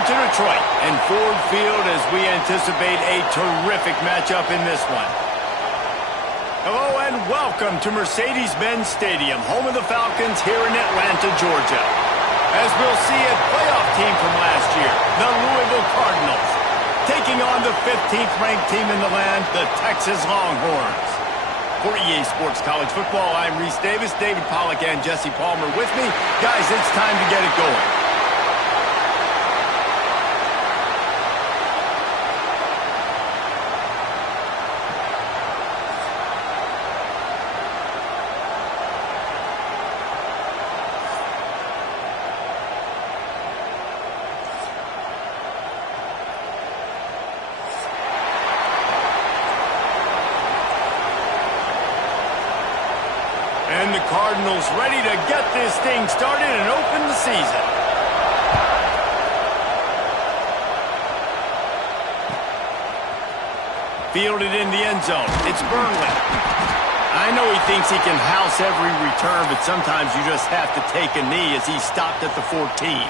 Welcome to Detroit and Ford Field as we anticipate a terrific matchup in this one. Hello and welcome to Mercedes-Benz Stadium, home of the Falcons here in Atlanta, Georgia. As we'll see a playoff team from last year, the Louisville Cardinals, taking on the 15th ranked team in the land, the Texas Longhorns. For EA Sports College Football, I'm Reese Davis, David Pollack, and Jesse Palmer with me. Guys, it's time to get it going. And the Cardinals ready to get this thing started and open the season. Fielded in the end zone. It's Burnley. I know he thinks he can house every return, but sometimes you just have to take a knee as he stopped at the 14.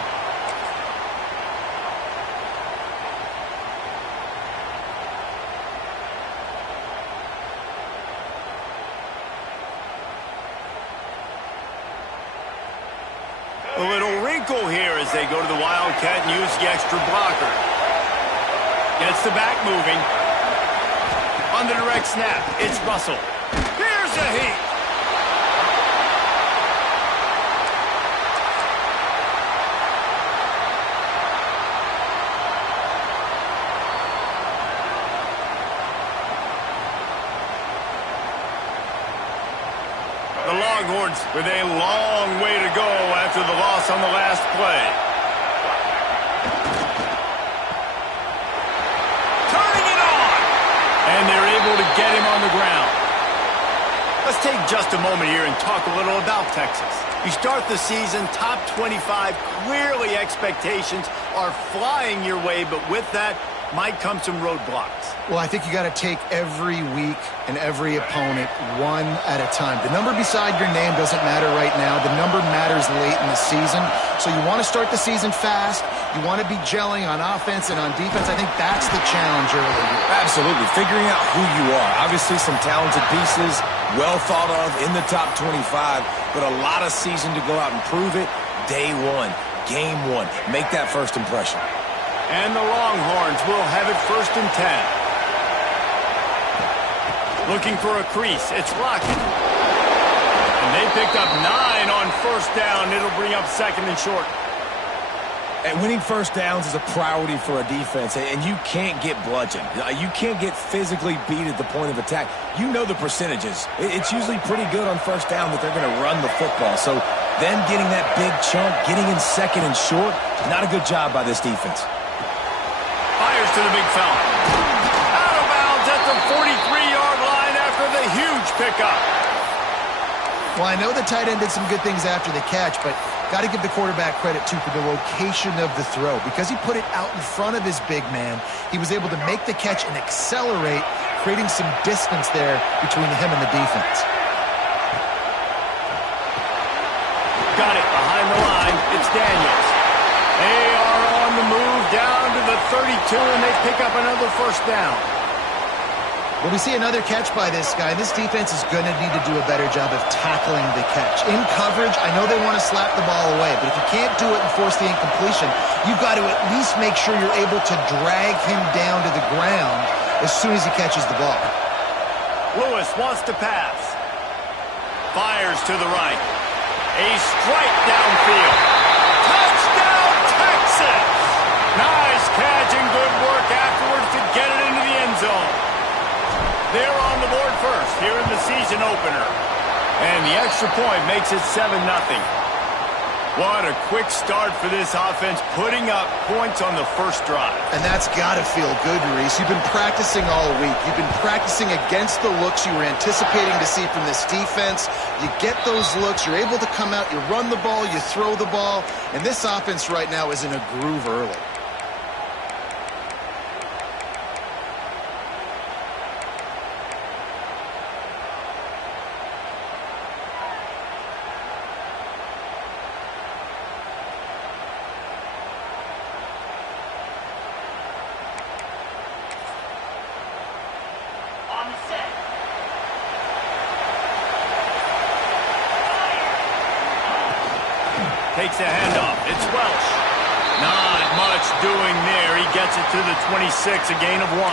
A little wrinkle here as they go to the Wildcat and use the extra blocker. Gets the back moving. On the direct snap, it's Russell. Here's a heat. The Longhorns with a long way to go after the loss on the last play. Turning it on! And they're able to get him on the ground. Let's take just a moment here and talk a little about Texas. You start the season top 25. Clearly expectations are flying your way, but with that might come some roadblocks. Well, I think you got to take every week and every opponent one at a time. The number beside your name doesn't matter right now. The number matters late in the season. So you want to start the season fast. You want to be gelling on offense and on defense. I think that's the challenge early here. Absolutely. Figuring out who you are. Obviously some talented pieces, well thought of in the top 25, but a lot of season to go out and prove it. Day one, game one. Make that first impression. And the Longhorns will have it 1st and 10. Looking for a crease. It's Lockett. And they picked up 9 on 1st down. It'll bring up 2nd and short. And winning 1st downs is a priority for a defense, and you can't get bludgeoned. You can't get physically beat at the point of attack. You know the percentages. It's usually pretty good on 1st down that they're going to run the football. So them getting that big chunk, getting in 2nd and short, not a good job by this defense. Fires to the big fella. Out of bounds at the 43-yard line after the huge pickup. Well, I know the tight end did some good things after the catch, but got to give the quarterback credit, too, for the location of the throw. Because he put it out in front of his big man, he was able to make the catch and accelerate, creating some distance there between him and the defense. Got it behind the line. It's Daniels. They are on the move down to the 32, and they pick up another 1st down. Well, we see another catch by this guy. This defense is going to need to do a better job of tackling the catch. In coverage, I know they want to slap the ball away, but if you can't do it and force the incompletion, you've got to at least make sure you're able to drag him down to the ground as soon as he catches the ball. Lewis wants to pass. Fires to the right. A strike downfield. Touchdown, Texas! Nice catch and good work afterwards to get it into the end zone. They're on the board first here in the season opener. And the extra point makes it 7-0. What a quick start for this offense, putting up points on the first drive. And that's got to feel good, Reese. You've been practicing all week. You've been practicing against the looks you were anticipating to see from this defense. You get those looks, you're able to come out, you run the ball, you throw the ball, and this offense right now is in a groove early. the handoff. It's Welsh. Not much doing there. He gets it to the 26, a gain of 1.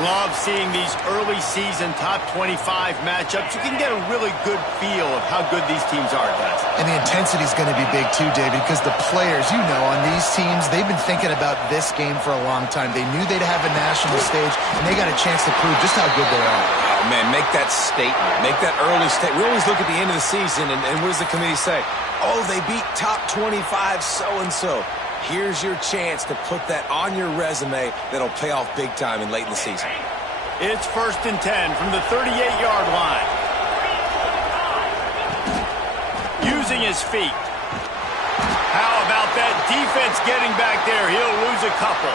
Love seeing these early season top 25 matchups. You can get a really good feel of how good these teams are, guys. And the intensity is going to be big too, David, because the players, you know, on these teams, they've been thinking about this game for a long time. They knew they'd have a national stage, and they got a chance to prove just how good they are. Oh, man, make that statement. Make that early statement. We always look at the end of the season, and what does the committee say? Oh, they beat top 25 so-and-so. Here's your chance to put that on your resume that'll pay off big time and late in the season. It's 1st and 10 from the 38-yard line. Using his feet. How about that defense getting back there? He'll lose a couple.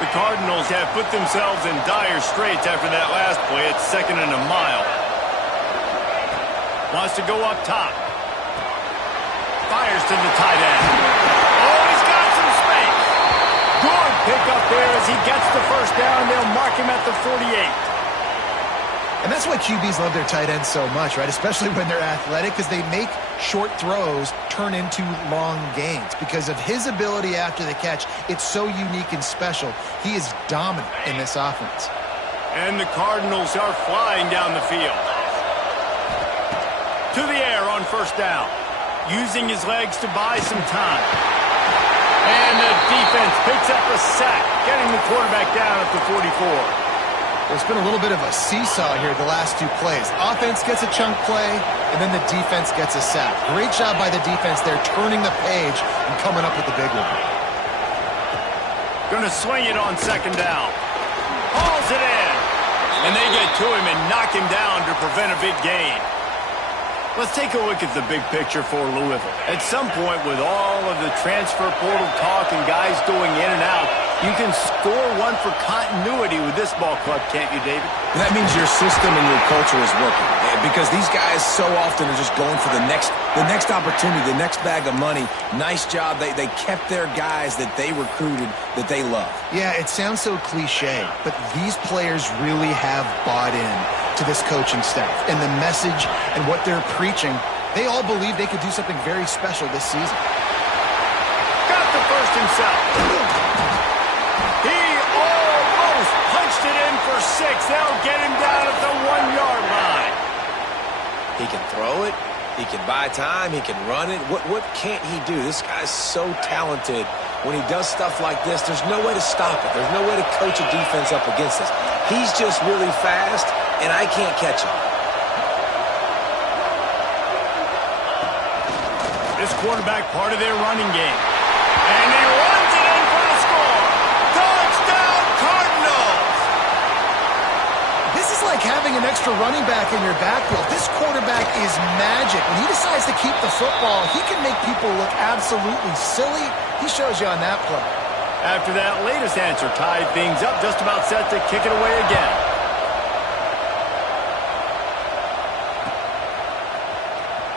The Cardinals have put themselves in dire straits after that last play. It's 2nd and a mile. Wants to go up top. Fires to the tight end. Oh, he's got some space. Good pickup there as he gets the first down. They'll mark him at the 48. And that's why QBs love their tight ends so much, right? Especially when they're athletic, because they make short throws turn into long gains. Because of his ability after the catch, it's so unique and special. He is dominant in this offense. And the Cardinals are flying down the field. To the air on 1st down. Using his legs to buy some time. And the defense picks up a sack, getting the quarterback down at the 44. There's been a little bit of a seesaw here the last 2 plays. Offense gets a chunk play, and then the defense gets a sack. Great job by the defense there, turning the page and coming up with the big one. Gonna swing it on 2nd down. Hauls it in. And they get to him and knock him down to prevent a big gain. Let's take a look at the big picture for Louisville. At some point, with all of the transfer portal talk and guys going in and out, you can score one for continuity with this ball club, can't you, David? And that means your system and your culture is working. Because these guys so often are just going for the next opportunity, the next bag of money. Nice job. They kept their guys that they recruited, that they love. Yeah, it sounds so cliche, but these players really have bought in to this coaching staff. And the message and what they're preaching, they all believe they could do something very special this season. Got the first himself. He almost punched it in for 6. They'll get him down at the 1-yard line. He can throw it. He can buy time. He can run it. What can't he do? This guy's so talented. When he does stuff like this, there's no way to stop it. There's no way to coach a defense up against this. He's just really fast, and I can't catch him. This quarterback part of their running game. And he runs it in for the score. Touchdown, Cardinals! This is like having an extra running back in your backfield. This quarterback is magic. When he decides to keep the football, he can make people look absolutely silly. He shows you on that play. After that latest answer tied things up, just about set to kick it away again.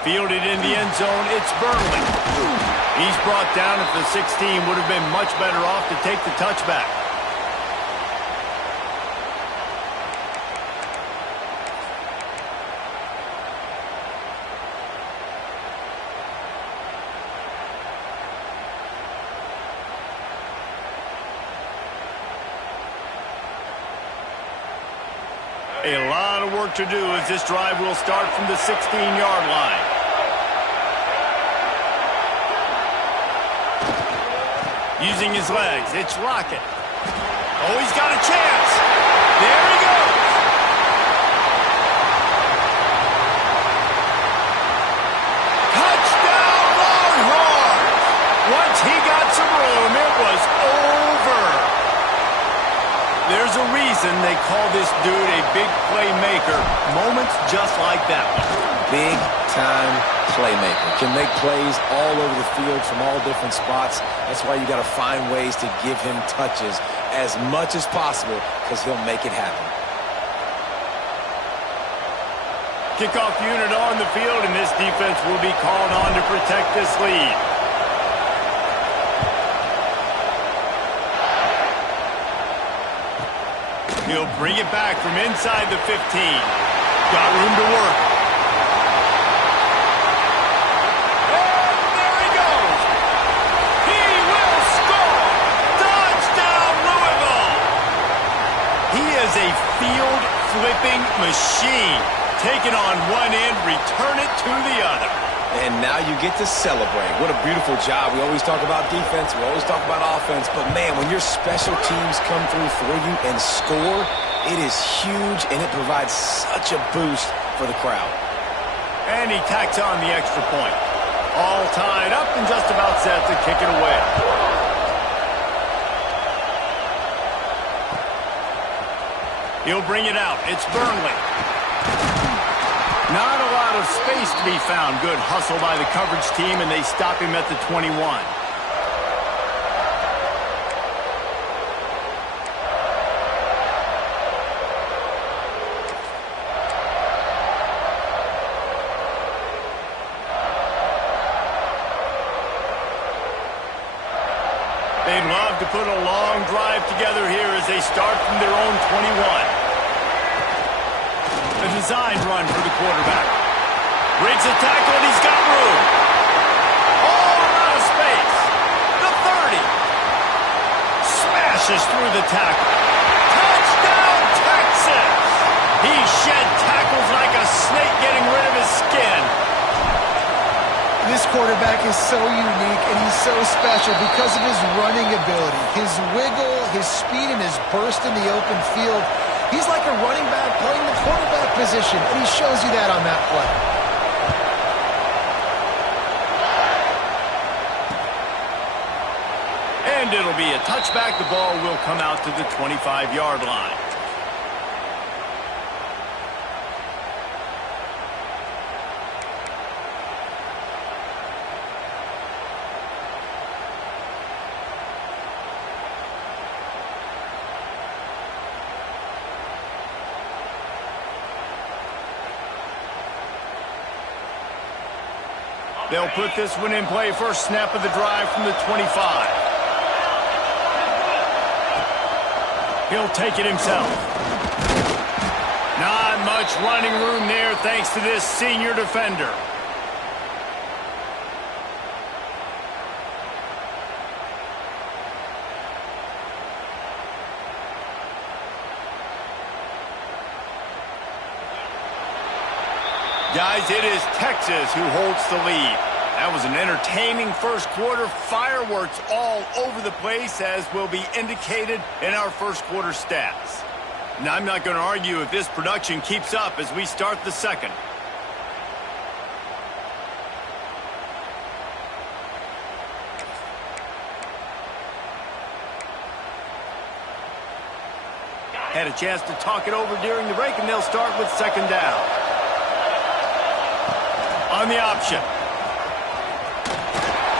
Fielded in the end zone, it's Burnley. He's brought down at the 16. Would have been much better off to take the touchback. A lot of work to do as this drive will start from the 16-yard line. Using his legs, it's Lockett. Oh, he's got a chance. There he goes. Touchdown, Longhorns. Once he got some room, it was over. There's a reason they call this dude a big playmaker. Moments just like that one. Big-time playmaker. Can make plays all over the field from all different spots. That's why you got to find ways to give him touches as much as possible because he'll make it happen. Kickoff unit on the field, and this defense will be called on to protect this lead. He'll bring it back from inside the 15. Got room to work. And there he goes. He will score. Touchdown, Louisville. He is a field-flipping machine. Take it on one end, return it to the other. And now you get to celebrate. What a beautiful job. We always talk about defense. We always talk about offense. But, man, when your special teams come through for you and score, it is huge, and it provides such a boost for the crowd. And he tacks on the extra point. All tied up and just about set to kick it away. He'll bring it out. It's Burnley. Not a lot of space to be found. Good hustle by the coverage team, and they stop him at the 21. They'd love to put a long drive together here as they start from their own 21. A designed run for the quarterback. Breaks a tackle, and he's got room. All out of space. The 30. Smashes through the tackle. Touchdown, Texas! He shed tackles like a snake getting rid of his skin. This quarterback is so unique, and he's so special because of his running ability, his wiggle, his speed, and his burst in the open field. He's like a running back playing the quarterback position, and he shows you that on that play. And it'll be a touchback. The ball will come out to the 25-yard line. They'll put this one in play. First snap of the drive from the 25. He'll take it himself. Not much running room there thanks to this senior defender. Guys, it is Texas who holds the lead. That was an entertaining first quarter. Fireworks all over the place, as will be indicated in our first quarter stats. Now, I'm not going to argue if this production keeps up as we start the second. Had a chance to talk it over during the break, and they'll start with second down. On the option.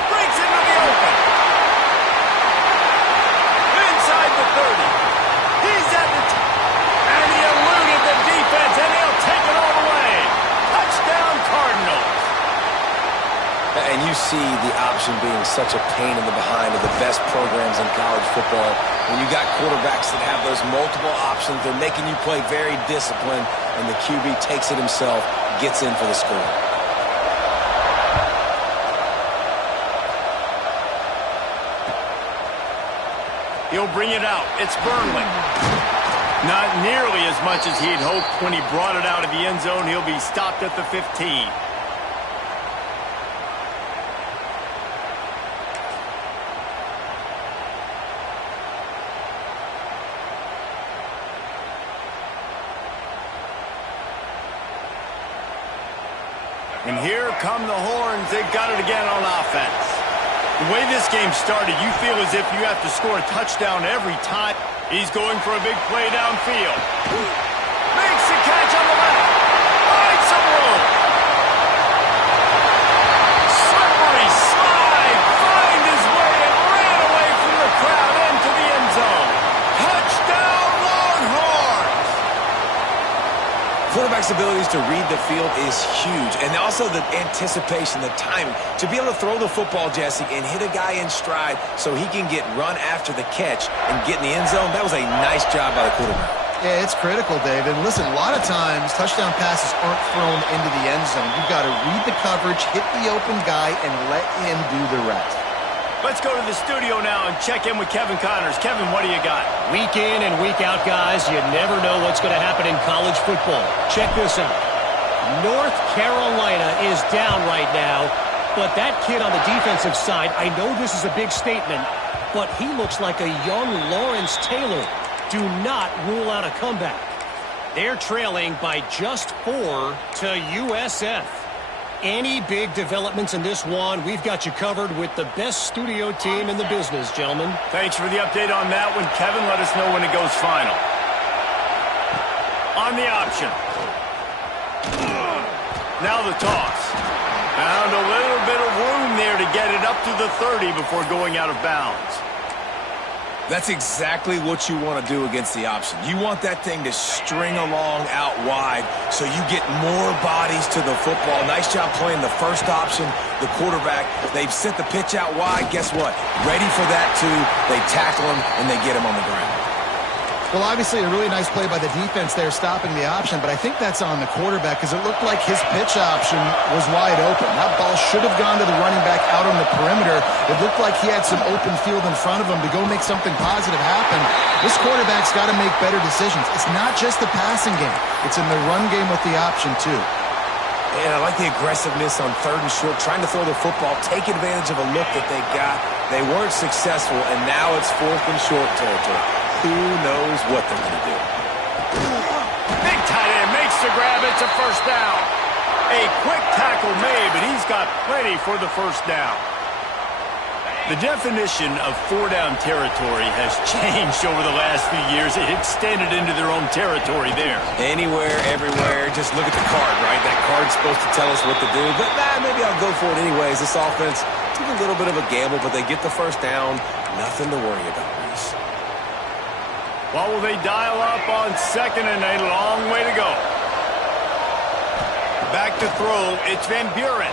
Breaks into the open. Inside the 30. He's at the and he eluded the defense, and he'll take it all the way. Touchdown, Cardinals. And you see the option being such a pain in the behind of the best programs in college football. When you got quarterbacks that have those multiple options, they're making you play very disciplined, and the QB takes it himself, gets in for the score. He'll bring it out. It's Burnley. Not nearly as much as he'd hoped when he brought it out of the end zone. He'll be stopped at the 15. And here come the horns. They've got it again on offense. The way this game started, you feel as if you have to score a touchdown every time. He's going for a big play downfield. Makes the catch on the left. Finds some room. Slippery slide. Find his way and ran away from the crowd into the end zone. Touchdown, Longhorns. Quarterback's abilities to read the field is huge, and also the anticipation, the timing. To be able to throw the football, Jesse, and hit a guy in stride so he can get run after the catch and get in the end zone, that was a nice job by the quarterback. Yeah, it's critical, David. Listen, a lot of times touchdown passes aren't thrown into the end zone. You've got to read the coverage, hit the open guy, and let him do the rest. Let's go to the studio now and check in with Kevin Connors. Kevin, what do you got? Week in and week out, guys, you never know what's going to happen in college football. Check this out. North Carolina is down right now, but that kid on the defensive side, I know this is a big statement, but he looks like a young Lawrence Taylor. Do not rule out a comeback. They're trailing by just 4 to USF. Any big developments in this one, we've got you covered with the best studio team in the business, gentlemen. Thanks for the update on that one, Kevin. Let us know when it goes final. On the option. Now the toss. Found a little bit of room there to get it up to the 30 before going out of bounds. That's exactly what you want to do against the option. You want that thing to string along out wide so you get more bodies to the football. Nice job playing the first option, the quarterback. They've sent the pitch out wide. Guess what? Ready for that, too. They tackle him, and they get him on the ground. Well, obviously, a really nice play by the defense there stopping the option, but I think that's on the quarterback because it looked like his pitch option was wide open. That ball should have gone to the running back out on the perimeter. It looked like he had some open field in front of him to go make something positive happen. This quarterback's got to make better decisions. It's not just the passing game. It's in the run game with the option, too. And I like the aggressiveness on 3rd and short, trying to throw the football, take advantage of a look that they got. They weren't successful, and now it's 4th and short territory. Who knows what they're going to do? Big tight end makes the grab. It's a first down. A quick tackle made, but he's got plenty for the first down. The definition of 4-down territory has changed over the last few years. It extended into their own territory there. Anywhere, everywhere, just look at the card, right? That card's supposed to tell us what to do, but maybe I'll go for it anyways. This offense took a little bit of a gamble, but they get the first down. Nothing to worry about, Reese. What will they dial up on 2nd and a long way to go? Back to throw. It's Van Buren.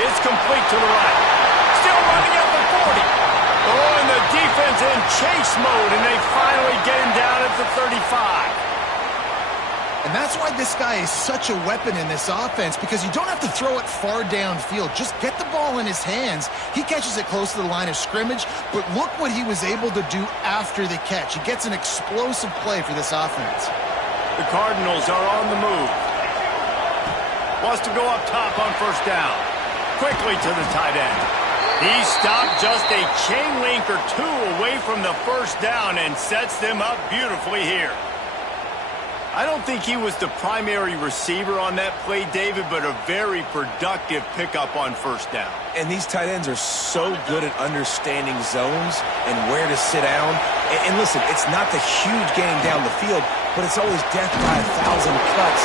It's complete to the right. Still running at the 40. Oh, and the defense in chase mode, and they finally get him down at the 35. And that's why this guy is such a weapon in this offense, because you don't have to throw it far downfield. Just get the ball in his hands. He catches it close to the line of scrimmage, but look what he was able to do after the catch. He gets an explosive play for this offense. The Cardinals are on the move. Wants to go up top on first down. Quickly to the tight end. He stopped just a chain link or 2 away from the first down and sets them up beautifully here. I don't think he was the primary receiver on that play, David, but a very productive pickup on first down. And these tight ends are so good at understanding zones and where to sit down. And listen, it's not the huge gain down the field, but it's always death by 1,000 cuts,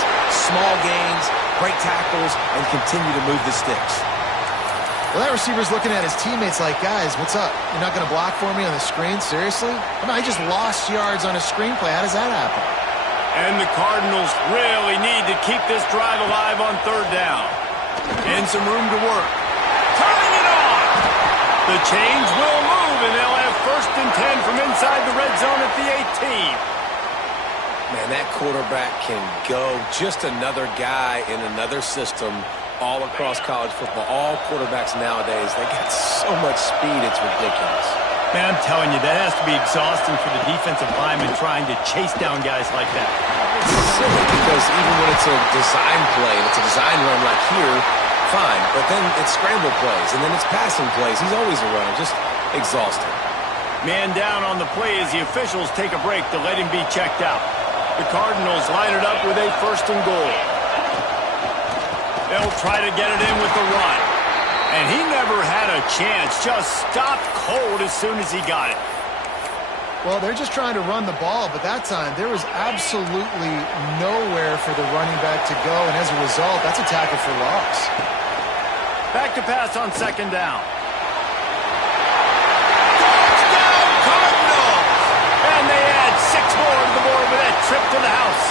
small gains, great tackles, and continue to move the sticks. Well, that receiver's looking at his teammates like, guys, what's up? You're not going to block for me on the screen? Seriously? I mean, I just lost yards on a screenplay. How does that happen? And the Cardinals really need to keep this drive alive on 3rd down. And some room to work. Turning it on! The chains will move, and they'll have 1st and 10 from inside the red zone at the 18. Man, that quarterback can go. Just another guy in another system all across college football. All quarterbacks nowadays, they got so much speed, it's ridiculous. Man, I'm telling you, that has to be exhausting for the defensive lineman trying to chase down guys like that. It's silly because even when it's a design play, and it's a design run like here, fine. But then it's scramble plays, and then it's passing plays. He's always a runner, just exhausting. Man down on the play as the officials take a break to let him be checked out. The Cardinals line it up with a 1st and goal. They'll try to get it in with the run. And he never had a chance, just stopped cold as soon as he got it. Well, they're just trying to run the ball, but that time there was absolutely nowhere for the running back to go, and as a result, that's a tackle for loss. Back to pass on 2nd down. Touchdown, Cardinals! And they add 6 more to the board with that trip to the house.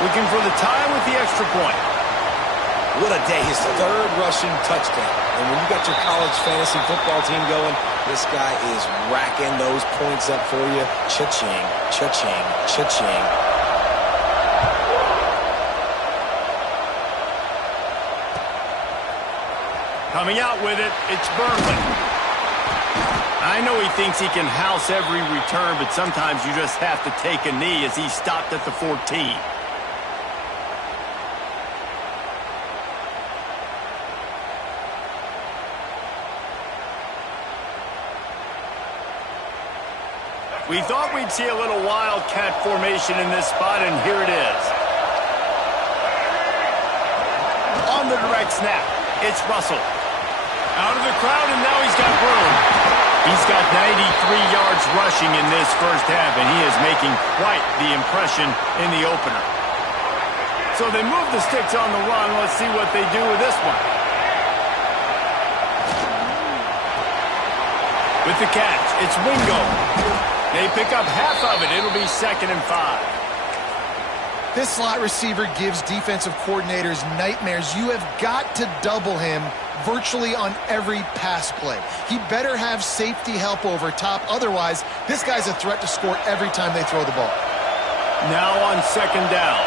Looking for the tie with the extra point. What a day. His third rushing touchdown. And when you got your college fantasy football team going, this guy is racking those points up for you. Cha-ching, cha-ching, cha-ching. Coming out with it, it's Burnley. I know he thinks he can house every return, but sometimes you just have to take a knee as he stopped at the 14. We thought we'd see a little wildcat formation in this spot, and here it is. On the direct snap, it's Russell. Out of the crowd, and now he's got room. He's got 93 yards rushing in this first half, and he is making quite the impression in the opener. So they move the sticks on the run. Let's see what they do with this one. With the catch, it's Wingo. They pick up half of it. It'll be 2nd and 5. This slot receiver gives defensive coordinators nightmares. You have got to double him virtually on every pass play. He better have safety help over top. Otherwise, this guy's a threat to score every time they throw the ball. Now on 2nd down.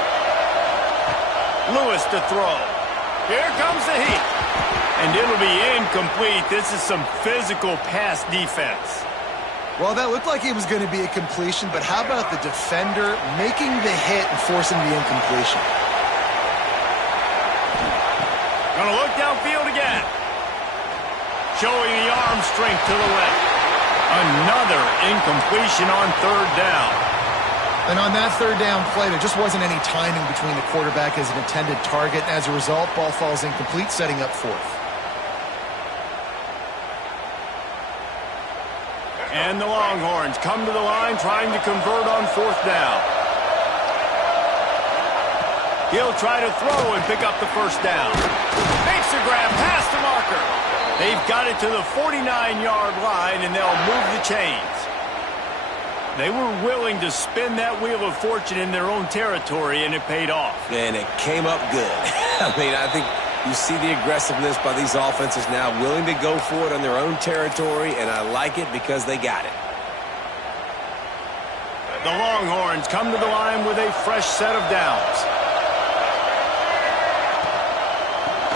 Lewis to throw. Here comes the heat. And it'll be incomplete. This is some physical pass defense. Well, that looked like it was going to be a completion, but how about the defender making the hit and forcing the incompletion? Gonna look downfield again. Showing the arm strength to the left. Another incompletion on 3rd down. And on that 3rd down play, there just wasn't any timing between the quarterback as an intended target. As a result, ball falls incomplete, setting up 4th. And the Longhorns come to the line trying to convert on 4th down. He'll try to throw and pick up the 1st down. Makes the grab past the marker. They've got it to the 49-yard line, and they'll move the chains. They were willing to spin that wheel of fortune in their own territory, and it paid off. And it came up good. I mean, I think you see the aggressiveness by these offenses now, willing to go for it on their own territory, and I like it because they got it. The Longhorns come to the line with a fresh set of downs.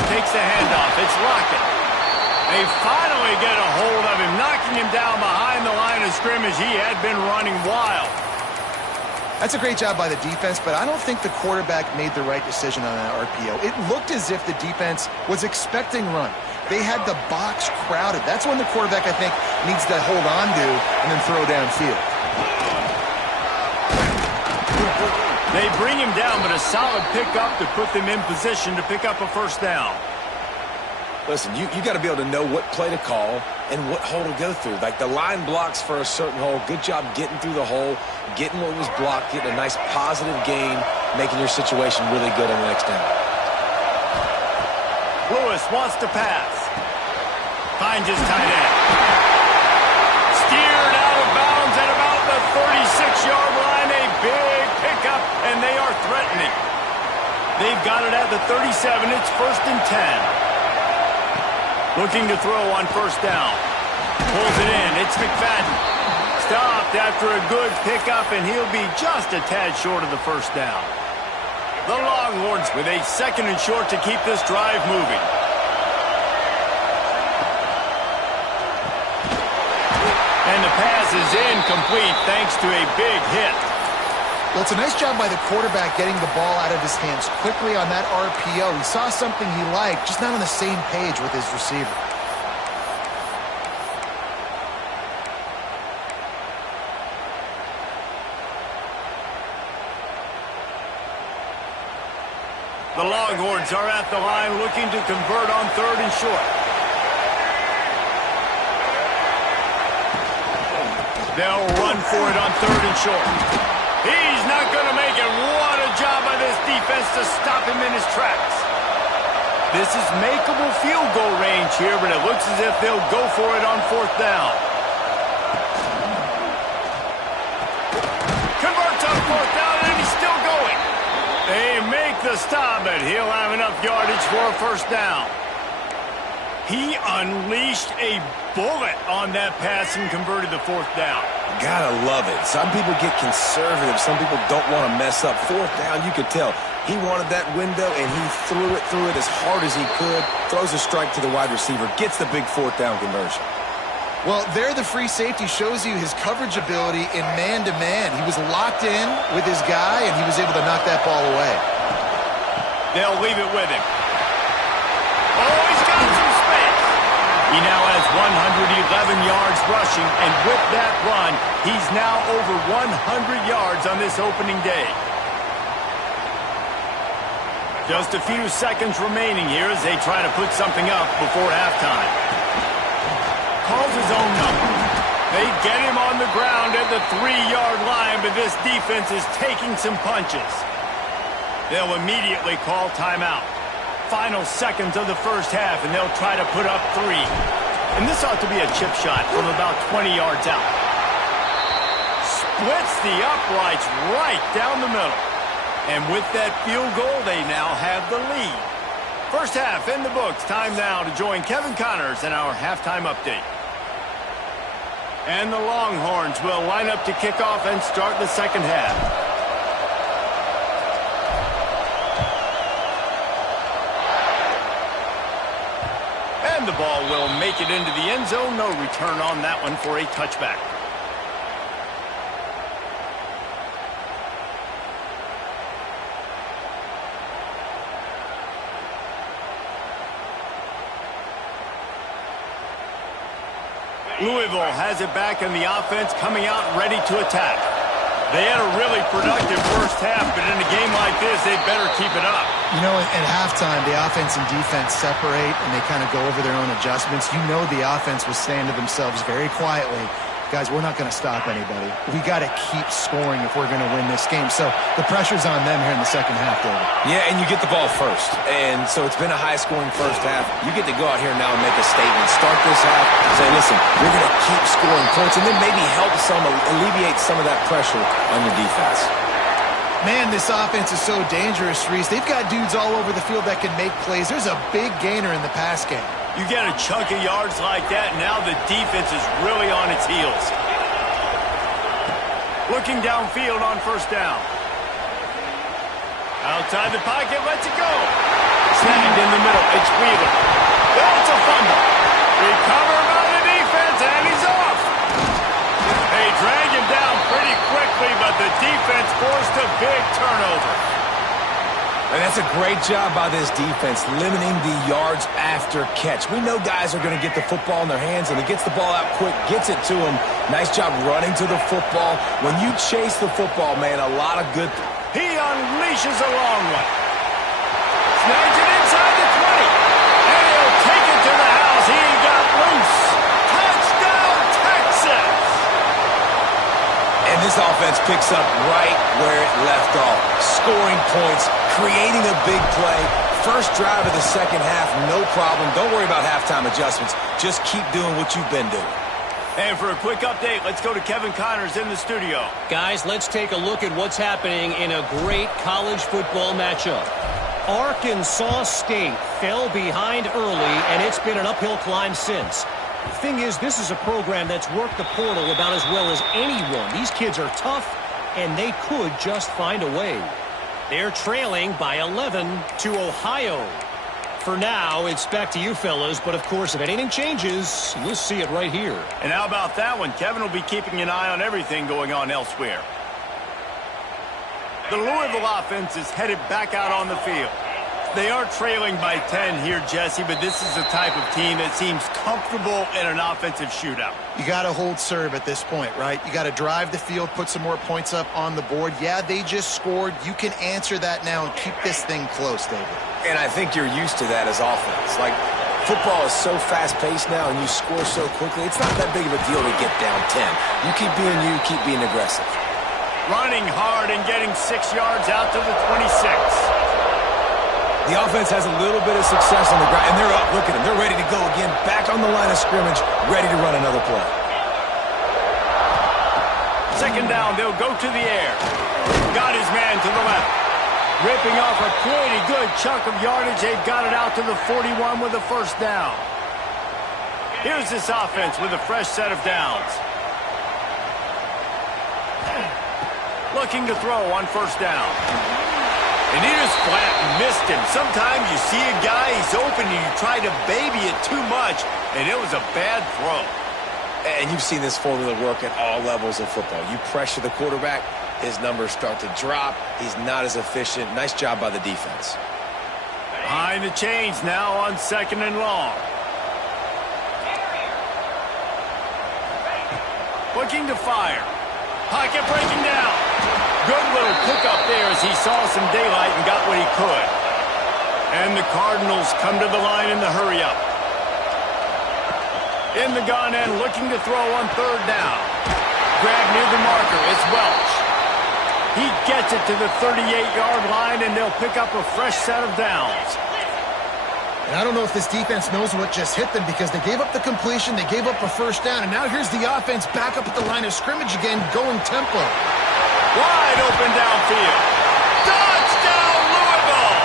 Takes the handoff. It's Lockett. They finally get a hold of him, knocking him down behind the line of scrimmage. He had been running wild. That's a great job by the defense, but I don't think the quarterback made the right decision on that RPO. It looked as if the defense was expecting run. They had the box crowded. That's when the quarterback, I think, needs to hold on to and then throw downfield. They bring him down, but a solid pickup to put them in position to pick up a 1st down. Listen, you got to be able to know what play to call and what hole to go through. Like the line blocks for a certain hole. Good job getting through the hole, getting what was blocked, getting a nice positive gain, making your situation really good on the next down. Lewis wants to pass. Finds his tight end. Steered out of bounds at about the 36-yard line. A big pickup, and they are threatening. They've got it at the 37. It's 1st and 10. Looking to throw on 1st down. Pulls it in. It's McFadden. Stopped after a good pickup, and he'll be just a tad short of the 1st down. The Longhorns with a 2nd and short to keep this drive moving. And the pass is incomplete thanks to a big hit. Well, it's a nice job by the quarterback getting the ball out of his hands quickly on that RPO. He saw something he liked, just not on the same page with his receiver. The Longhorns are at the line looking to convert on 3rd and short. They'll run for it on 3rd and short. He's not going to make it. What a job by this defense to stop him in his tracks. This is makeable field goal range here, but it looks as if they'll go for it on 4th down. Converts on 4th down, and he's still going. They make make the stop, but he'll have enough yardage for a first down. He unleashed a bullet on that pass and converted the fourth down. Gotta love it. Some people get conservative. Some people don't want to mess up. Fourth down, you could tell. He wanted that window, and he threw it as hard as he could. Throws a strike to the wide receiver. Gets the big fourth down conversion. Well, there the free safety shows you his coverage ability in man-to-man. He was locked in with his guy, and he was able to knock that ball away. They'll leave it with him. Oh, he's got some space. He now has 111 yards rushing, and with that run, he's now over 100 yards on this opening day. Just a few seconds remaining here as they try to put something up before halftime. Calls his own number. They get him on the ground at the 3-yard line, but this defense is taking some punches. They'll immediately call timeout. Final seconds of the first half, and they'll try to put up 3. And this ought to be a chip shot from about 20 yards out. Splits the uprights right down the middle. And with that field goal, they now have the lead. First half in the books. Time now to join Kevin Connors in our halftime update. And the Longhorns will line up to kick off and start the second half. And the ball will make it into the end zone. No return on that one for a touchback. Louisville has it back in the offense, coming out ready to attack. They had a really productive first half, but in a game like this, they better keep it up. You know, at halftime, the offense and defense separate, and they kind of go over their own adjustments. You know the offense was saying to themselves very quietly, guys, we're not going to stop anybody. We got to keep scoring if we're going to win this game. So the pressure's on them here in the second half, David. Yeah, and you get the ball first. And so it's been a high-scoring first half. You get to go out here now and make a statement. Start this half, say, listen, we're going to keep scoring points, and then maybe help alleviate some of that pressure on your defense. Man, this offense is so dangerous, Reese. They've got dudes all over the field that can make plays. There's a big gainer in the pass game. You get a chunk of yards like that, now the defense is really on its heels. Looking downfield on first down. Outside the pocket, lets it go. Snagged in the middle, it's Wheeler. That's a fumble. Recovered by the defense, and he's off. They drag him down pretty quickly, but the defense forced a big turnover. And that's a great job by this defense, limiting the yards after catch. We know guys are going to get the football in their hands, and he gets the ball out quick, gets it to him. Nice job running to the football. When you chase the football, man, a lot of good. He unleashes a long one. Snags it inside the 20. And he'll take it to the house. He got loose. Touchdown, Texas! And this offense picks up right where it left off. Scoring points, creating a big play. First drive of the second half, no problem. Don't worry about halftime adjustments. Just keep doing what you've been doing. And for a quick update, let's go to Kevin Connors in the studio. Guys, let's take a look at what's happening in a great college football matchup. Arkansas State fell behind early, and it's been an uphill climb since. The thing is, this is a program that's worked the portal about as well as anyone. These kids are tough, and they could just find a way. They're trailing by 11 to Ohio. For now, it's back to you fellas, but of course, if anything changes, we'll see it right here. And how about that one? Kevin will be keeping an eye on everything going on elsewhere. The Louisville offense is headed back out on the field. They are trailing by 10 here, Jesse, but this is the type of team that seems comfortable in an offensive shootout. You got to hold serve at this point, right? You got to drive the field, put some more points up on the board. Yeah, they just scored. You can answer that now and keep this thing close, David. And I think you're used to that as offense. Like, football is so fast-paced now and you score so quickly, it's not that big of a deal to get down 10. You keep being you, keep being aggressive. Running hard and getting 6 yards out to the 26. The offense has a little bit of success on the ground, and they're up. Look at them. They're ready to go again. Back on the line of scrimmage, ready to run another play. Second down, they'll go to the air. Got his man to the left. Ripping off a pretty good chunk of yardage. They've got it out to the 41 with a first down. Here's this offense with a fresh set of downs. Looking to throw on first down. And he just flat missed him. Sometimes you see a guy, he's open, and you try to baby it too much, and it was a bad throw. And you've seen this formula work at all levels of football. You pressure the quarterback, his numbers start to drop. He's not as efficient. Nice job by the defense. Behind the chains now on second and long. Looking to fire. Pocket breaking down. Good little pickup there as he saw some daylight and got what he could. And the Cardinals come to the line in the hurry-up. In the gun and looking to throw on third down. Grab near the marker. It's Welch. He gets it to the 38-yard line, and they'll pick up a fresh set of downs. And I don't know if this defense knows what just hit them because they gave up the completion, they gave up a first down, and now here's the offense back up at the line of scrimmage again, going tempo. Wide open downfield. Touchdown, Louisville!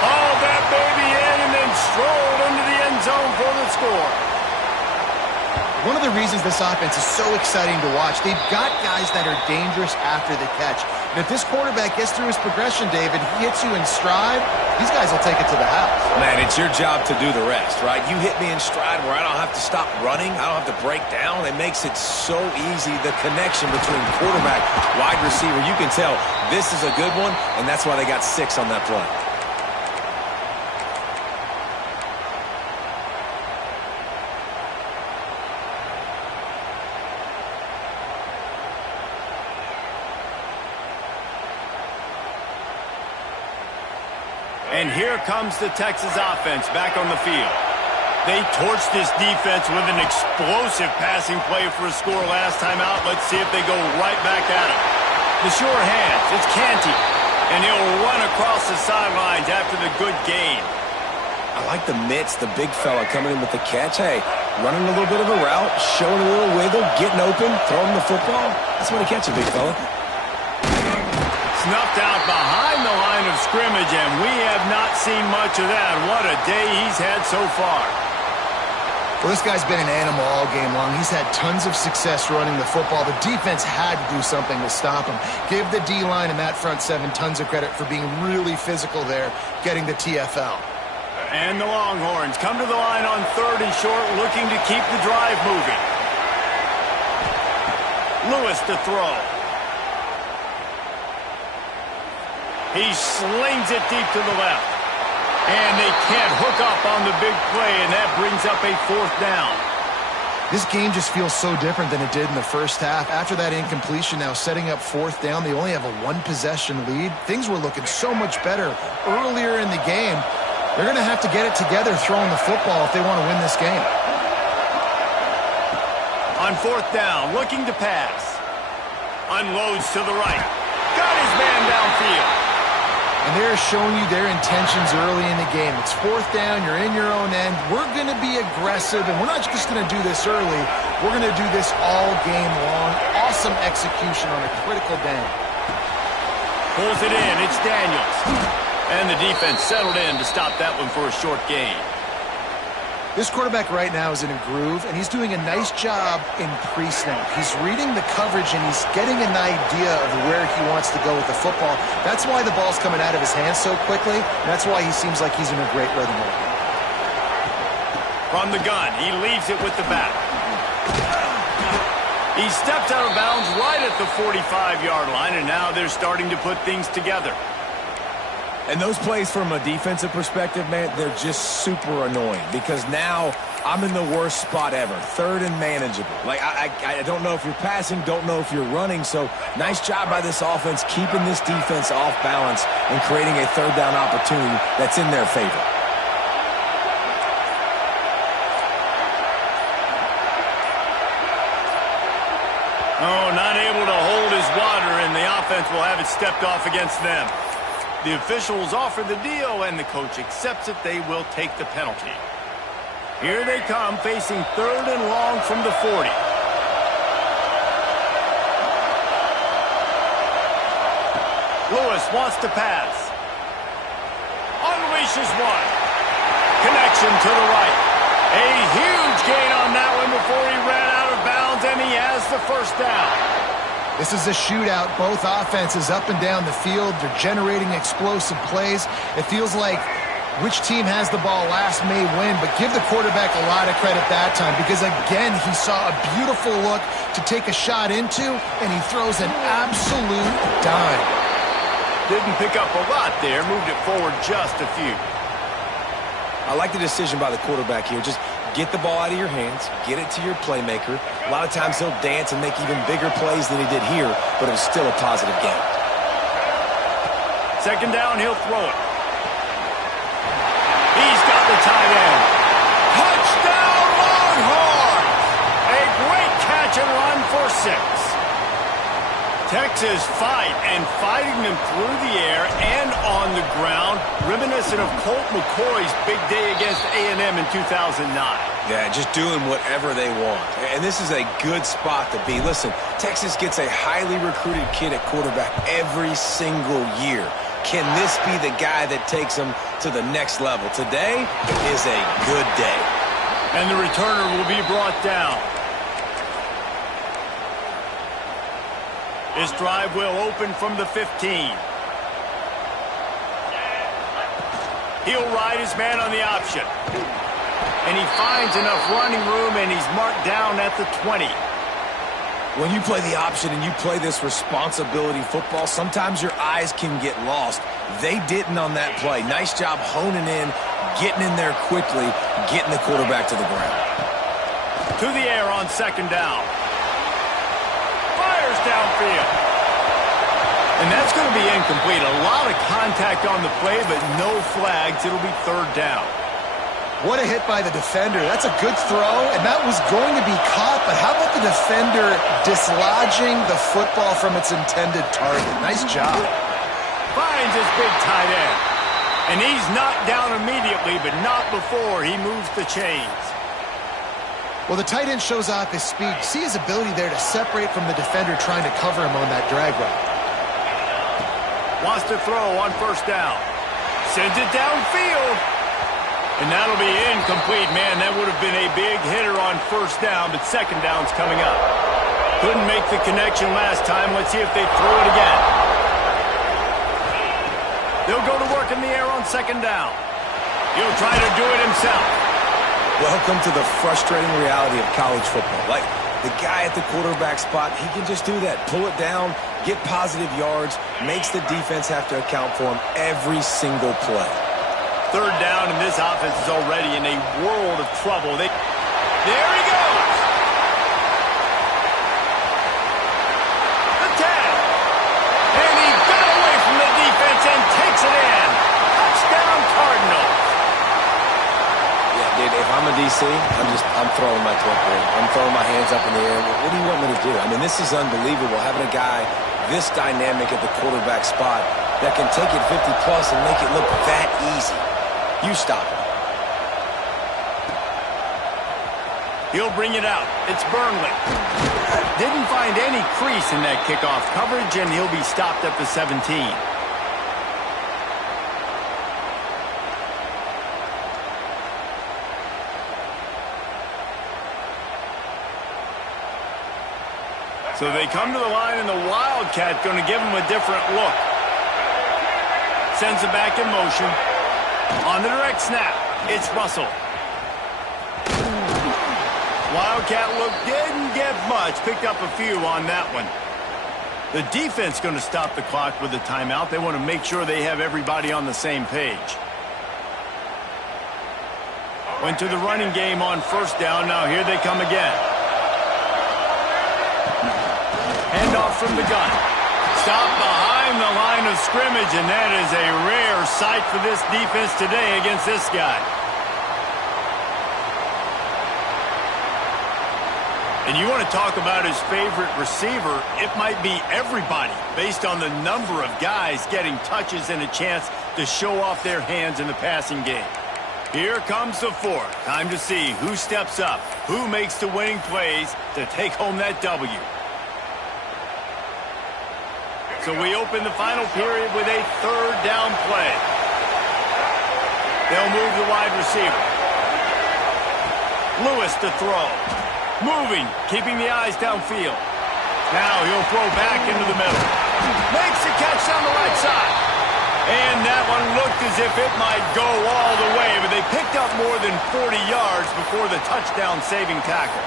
Hauled that baby in and then strolled into the end zone for the score. One of the reasons this offense is so exciting to watch, they've got guys that are dangerous after the catch. And if this quarterback gets through his progression, David, he hits you in stride, these guys will take it to the house. Man, it's your job to do the rest, right? You hit me in stride where I don't have to stop running. I don't have to break down. It makes it so easy, the connection between quarterback, wide receiver. You can tell this is a good one, and that's why they got 6 on that play. And here comes the Texas offense back on the field. They torched this defense with an explosive passing play for a score last time out. Let's see if they go right back at it. The sure hands, it's Canty. And he'll run across the sidelines after the good gain. I like the mitts, the big fella coming in with the catch. Hey, running a little bit of a route, showing a little wiggle, getting open, throwing the football. That's when he catches, big fella. Snuffed out behind the line of scrimmage, and we have not seen much of that. What a day he's had so far. Well, this guy's been an animal all game long. He's had tons of success running the football. The defense had to do something to stop him. Give the D-line and that front seven tons of credit for being really physical there, getting the TFL. And the Longhorns come to the line on third and short, looking to keep the drive moving. Lewis to throw. He slings it deep to the left. And they can't hook up on the big play, and that brings up a fourth down. This game just feels so different than it did in the first half. After that incompletion, now setting up fourth down, they only have a one-possession lead. Things were looking so much better earlier in the game. They're going to have to get it together throwing the football if they want to win this game. On fourth down, looking to pass. Unloads to the right. Got his man downfield. And they're showing you their intentions early in the game. It's fourth down, you're in your own end. We're going to be aggressive, and we're not just going to do this early. We're going to do this all game long. Awesome execution on a critical down. Pulls it in, it's Daniels. And the defense settled in to stop that one for a short gain. This quarterback right now is in a groove, and he's doing a nice job in pre-snap. He's reading the coverage, and he's getting an idea of where he wants to go with the football. That's why the ball's coming out of his hands so quickly, and that's why he seems like he's in a great rhythm right now. From the gun, he leaves it with the back. He stepped out of bounds right at the 45-yard line, and now they're starting to put things together. And those plays from a defensive perspective, man, they're just super annoying because now I'm in the worst spot ever, third and manageable. Like, I don't know if you're passing, don't know if you're running, so nice job by this offense keeping this defense off balance and creating a third down opportunity that's in their favor. Oh, not able to hold his water, and the offense will have it stepped off against them. The officials offer the deal, and the coach accepts it. They will take the penalty. Here they come, facing third and long from the 40. Lewis wants to pass. unleashes one. Connection to the right. A huge gain on that one before he ran out of bounds, and he has the first down. This is a shootout. Both offenses up and down the field. They're generating explosive plays. It feels like which team has the ball last may win, but give the quarterback a lot of credit that time because, again, he saw a beautiful look to take a shot into, and he throws an absolute dime. Didn't pick up a lot there. Moved it forward just a few. I like the decision by the quarterback here. Just get the ball out of your hands, get it to your playmaker. A lot of times he'll dance and make even bigger plays than he did here, but it was still a positive game. Second down, he'll throw it. He's got the tight end. Touchdown, Longhorns! A great catch and run for 6. Texas fighting them through the air and on the ground, reminiscent of Colt McCoy's big day against A&M in 2009. Yeah, just doing whatever they want. And this is a good spot to be. Listen, Texas gets a highly recruited kid at quarterback every single year. Can this be the guy that takes them to the next level? Today is a good day. And the returner will be brought down. This drive will open from the 15. He'll ride his man on the option. And he finds enough running room, and he's marked down at the 20. When you play the option and you play this responsibility football, sometimes your eyes can get lost. They didn't on that play. Nice job honing in, getting in there quickly, getting the quarterback to the ground. To the air on second down. Fires downfield. And that's going to be incomplete. A lot of contact on the play, but no flags. It'll be third down. What a hit by the defender. That's a good throw, and that was going to be caught, but how about the defender dislodging the football from its intended target? Nice job. Finds his big tight end. And he's knocked down immediately, but not before he moves the chains. Well, the tight end shows off his speed. See his ability there to separate from the defender trying to cover him on that drag route. Wants to throw on first down. Sends it downfield. And that'll be incomplete. Man, that would have been a big hitter on first down, but second down's coming up. Couldn't make the connection last time. Let's see if they throw it again. They'll go to work in the air on second down. He'll try to do it himself. Welcome to the frustrating reality of college football. Like, the guy at the quarterback spot, he can just do that. Pull it down, get positive yards, makes the defense have to account for him every single play. Third down, and this offense is already in a world of trouble. There he goes. The tag. And he got away from the defense and takes it in. Touchdown, Cardinals. Yeah, dude, if I'm a DC, I'm throwing my clipboard. I'm throwing my hands up in the air. What do you want me to do? I mean, this is unbelievable, having a guy this dynamic at the quarterback spot that can take it 50-plus and make it look that easy. You stop him. He'll bring it out. It's Burnley. Didn't find any crease in that kickoff coverage, and he'll be stopped at the 17. So they come to the line, and the Wildcat going to give him a different look. Sends it back in motion. On the direct snap, it's Russell. Wildcat look didn't get much. Picked up a few on that one. The defense going to stop the clock with a timeout. They want to make sure they have everybody on the same page. Went to the running game on first down. Now here they come again. Handoff from the gun. Stop behind the line of scrimmage, and that is a rare sight for this defense today against this guy. And you want to talk about his favorite receiver, it might be everybody based on the number of guys getting touches and a chance to show off their hands in the passing game. Here comes the fourth. Time to see who steps up, who makes the winning plays to take home that W. So we open the final period with a third down play. They'll move the wide receiver. Lewis to throw. Moving, keeping the eyes downfield. Now he'll throw back into the middle. Makes the catch down the right side. And that one looked as if it might go all the way, but they picked up more than 40 yards before the touchdown-saving tackle.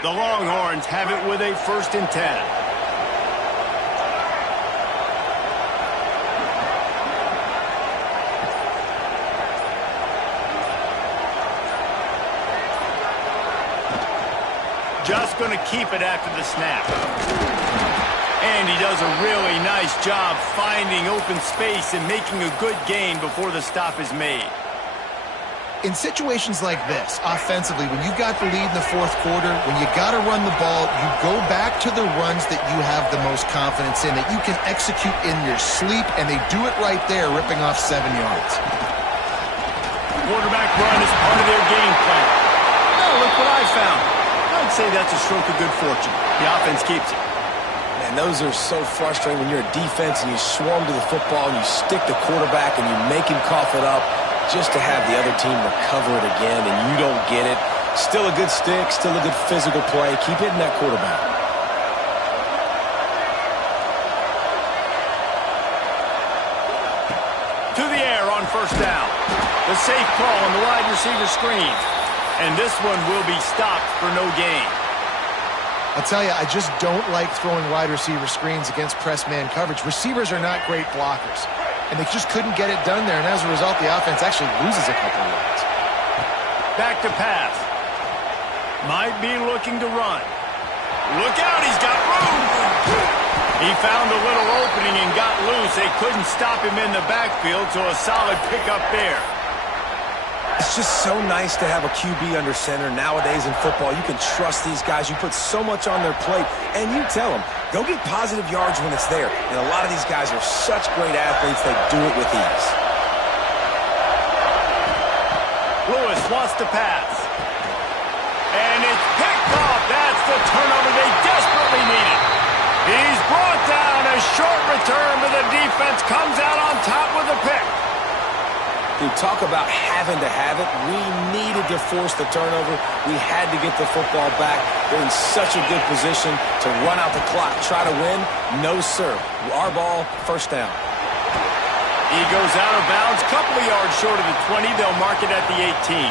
The Longhorns have it with a 1st and 10. Just going to keep it after the snap. And he does a really nice job finding open space and making a good gain before the stop is made. In situations like this, offensively, when you've got the lead in the 4th quarter, when you got to run the ball, you go back to the runs that you have the most confidence in, that you can execute in your sleep, and they do it right there, ripping off 7 yards. Quarterback run is part of their game plan. Oh, look what I found. I'd say that's a stroke of good fortune. The offense keeps it. Man, those are so frustrating when you're a defense and you swarm to the football and you stick the quarterback and you make him cough it up, just to have the other team recover it again and you don't get it. Still a good stick, still a good physical play. Keep hitting that quarterback. To the air on 1st down. The safe call on the wide receiver screen. And this one will be stopped for no gain. I'll tell you, I just don't like throwing wide receiver screens against press man coverage. Receivers are not great blockers. And they just couldn't get it done there, and as a result, the offense actually loses a couple of yards. Back to pass. Might be looking to run. Look out, he's got room. He found a little opening and got loose. They couldn't stop him in the backfield, so a solid pickup there. It's just so nice to have a QB under center nowadays in football. You can trust these guys. You put so much on their plate, and you tell them, go get positive yards when it's there. And a lot of these guys are such great athletes, they do it with ease. Lewis wants to pass. And it's picked off. That's the turnover they desperately needed. He's brought down. A short return, but the defense comes out on top with a pick. Dude, talk about having to have it. We needed to force the turnover. We had to get the football back. They're in such a good position to run out the clock, try to win. No, sir. Our ball, 1st down. He goes out of bounds, couple of yards short of the 20. They'll mark it at the 18.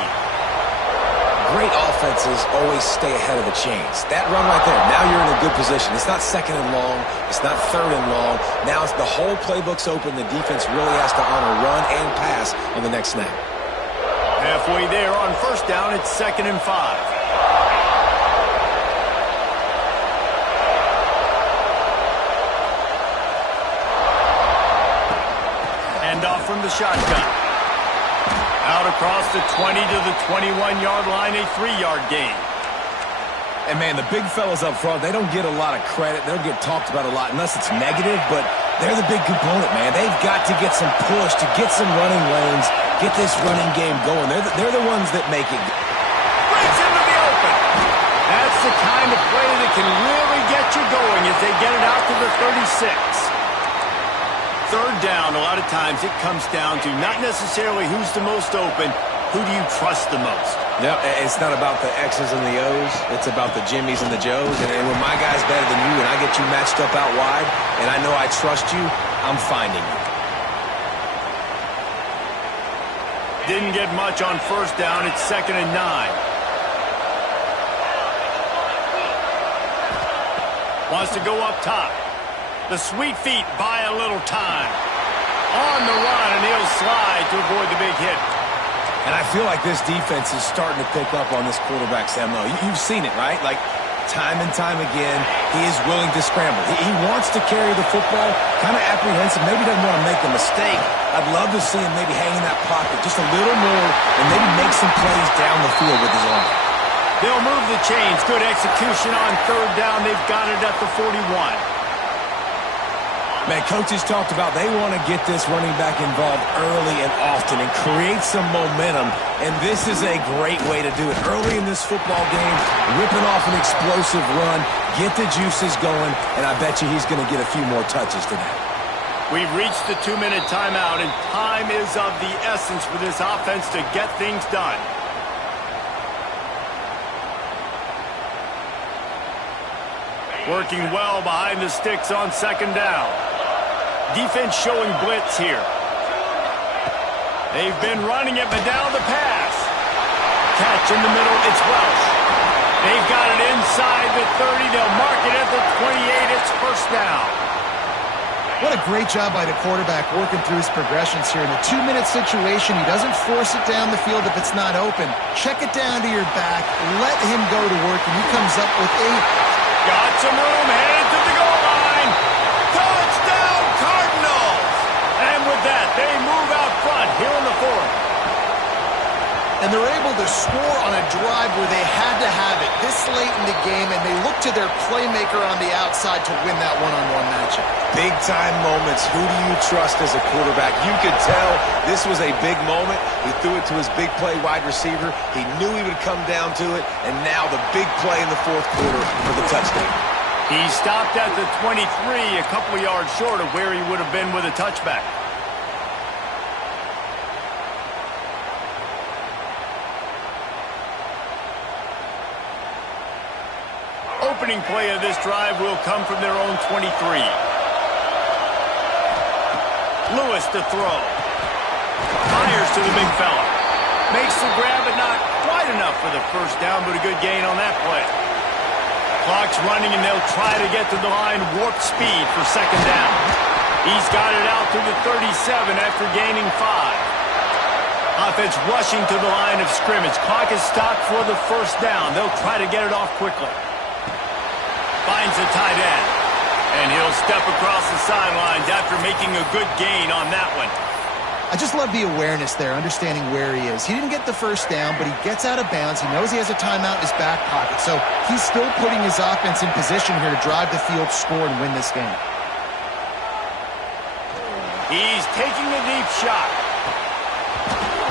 Great offenses always stay ahead of the chains. That run right there, now you're in a good position. It's not 2nd and long. It's not 3rd and long. Now it's the whole playbook's open. The defense really has to honor run and pass on the next snap. Halfway there on 1st down, it's 2nd and 5. Hand off from the shotgun. Out across the 20 to the 21-yard line, a 3-yard gain. And, man, the big fellas up front, they don't get a lot of credit. They don't get talked about a lot unless it's negative, but they're the big component, man. They've got to get some push, to get some running lanes, get this running game going. They're the ones that make it. Breaks into the open. That's the kind of play that can really get you going as they get it out to the 36. 3rd down, a lot of times it comes down to not necessarily who's the most open, who do you trust the most? No, it's not about the X's and the O's. It's about the Jimmys and the Joes. And when my guy's better than you and I get you matched up out wide and I know I trust you, I'm finding you. Didn't get much on 1st down. It's 2nd and 9. Wants to go up top. The sweet feet buy a little time. On the run, and he'll slide to avoid the big hit. And I feel like this defense is starting to pick up on this quarterback's MO. You've seen it, right? Like, time and time again, he is willing to scramble. He wants to carry the football, kind of apprehensive, maybe doesn't want to make a mistake. I'd love to see him maybe hang in that pocket just a little more and maybe make some plays down the field with his arm. They'll move the chains. Good execution on 3rd down. They've got it at the 41. Man, coaches talked about they want to get this running back involved early and often and create some momentum, and this is a great way to do it. Early in this football game, ripping off an explosive run, get the juices going, and I bet you he's going to get a few more touches today. We've reached the 2-minute timeout, and time is of the essence for this offense to get things done. Working well behind the sticks on second down. Defense showing blitz here. They've been running it, but now the pass. Catch in the middle, it's Welsh. They've got it inside the 30. They'll mark it at the 28. It's first down. What a great job by the quarterback working through his progressions here. In a 2-minute situation, he doesn't force it down the field if it's not open. Check it down to your back, let him go to work, and he comes up with a... Got some room, headed to the goal line. Touchdown, Cardinals! And with that, they move out front here in the fourth. And they're able to score on a drive where they had to have it this late in the game, and they look to their playmaker on the outside to win that one-on-one matchup. Big-time moments. Who do you trust as a quarterback? You could tell this was a big moment. He threw it to his big play wide receiver. He knew he would come down to it, and now the big play in the fourth quarter for the touchdown. He stopped at the 23, a couple of yards short of where he would have been with a touchback. Opening play of this drive will come from their own 23. Lewis to throw. Fires to the big fella. Makes the grab, but not quite enough for the first down, but a good gain on that play. Clock's running, and they'll try to get to the line. Warp speed for second down. He's got it out to the 37 after gaining 5. Offense rushing to the line of scrimmage. Clock is stopped for the first down. They'll try to get it off quickly. Finds the tight end. And he'll step across the sidelines after making a good gain on that one. I just love the awareness there, understanding where he is. He didn't get the first down, but he gets out of bounds. He knows he has a timeout in his back pocket, so he's still putting his offense in position here to drive the field, score, and win this game. He's taking a deep shot.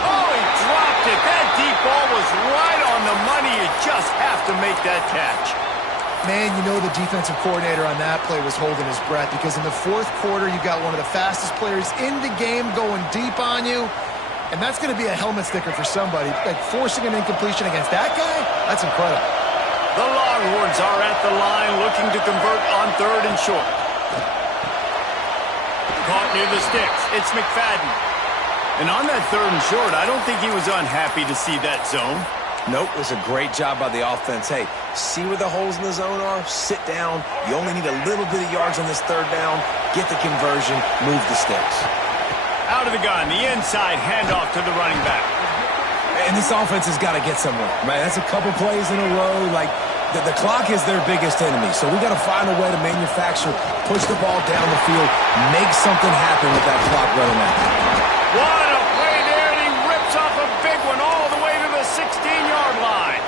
Oh, he dropped it. That deep ball was right on the money. You just have to make that catch. Man, you know the defensive coordinator on that play was holding his breath, because in the fourth quarter, you got one of the fastest players in the game going deep on you, and that's going to be a helmet sticker for somebody. Like, forcing an incompletion against that guy, that's incredible. The Longhorns are at the line looking to convert on third and short. Caught near the sticks. It's McFadden. And on that third and short, I don't think he was unhappy to see that zone. Nope, it was a great job by the offense. Hey, see where the holes in the zone are? Sit down. You only need a little bit of yards on this third down. Get the conversion. Move the sticks. Out of the gun, the inside handoff to the running back. And this offense has got to get somewhere. Man, that's a couple plays in a row. Like, the clock is their biggest enemy. So we got to find a way to manufacture, push the ball down the field, make something happen with that clock running out. What a play there, and he rips off a big one all the way to the 16-yard line.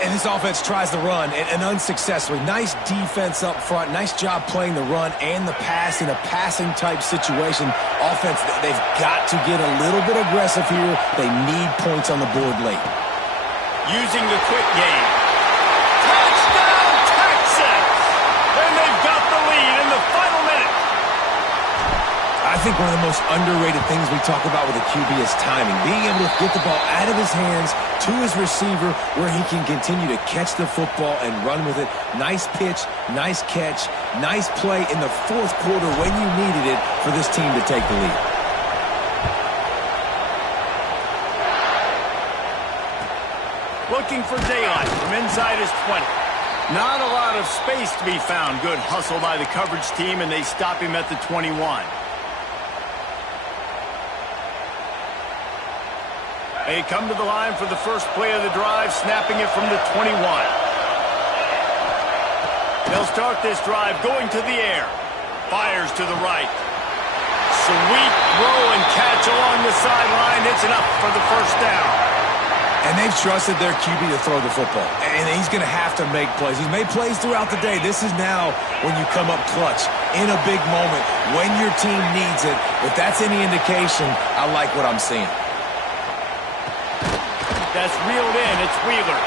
And this offense tries to run, and unsuccessfully. Nice defense up front. Nice job playing the run and the pass in a passing-type situation. Offense, they've got to get a little bit aggressive here. They need points on the board late. Using the quick game. Touchdown, Texas! And they've got the lead in the final minute. I think one of the most underrated things we talk about with a QB is timing. Being able to get the ball out of his hands to his receiver where he can continue to catch the football and run with it. Nice pitch, nice catch, nice play in the fourth quarter when you needed it for this team to take the lead. Looking for daylight from inside his 20. Not a lot of space to be found. Good hustle by the coverage team, and they stop him at the 21. They come to the line for the first play of the drive, snapping it from the 21. They'll start this drive going to the air. Fires to the right. Sweet throw and catch along the sideline. It's enough for the first down. And they've trusted their QB to throw the football. And he's going to have to make plays. He's made plays throughout the day. This is now when you come up clutch in a big moment when your team needs it. If that's any indication, I like what I'm seeing. That's reeled in. It's Wheeler.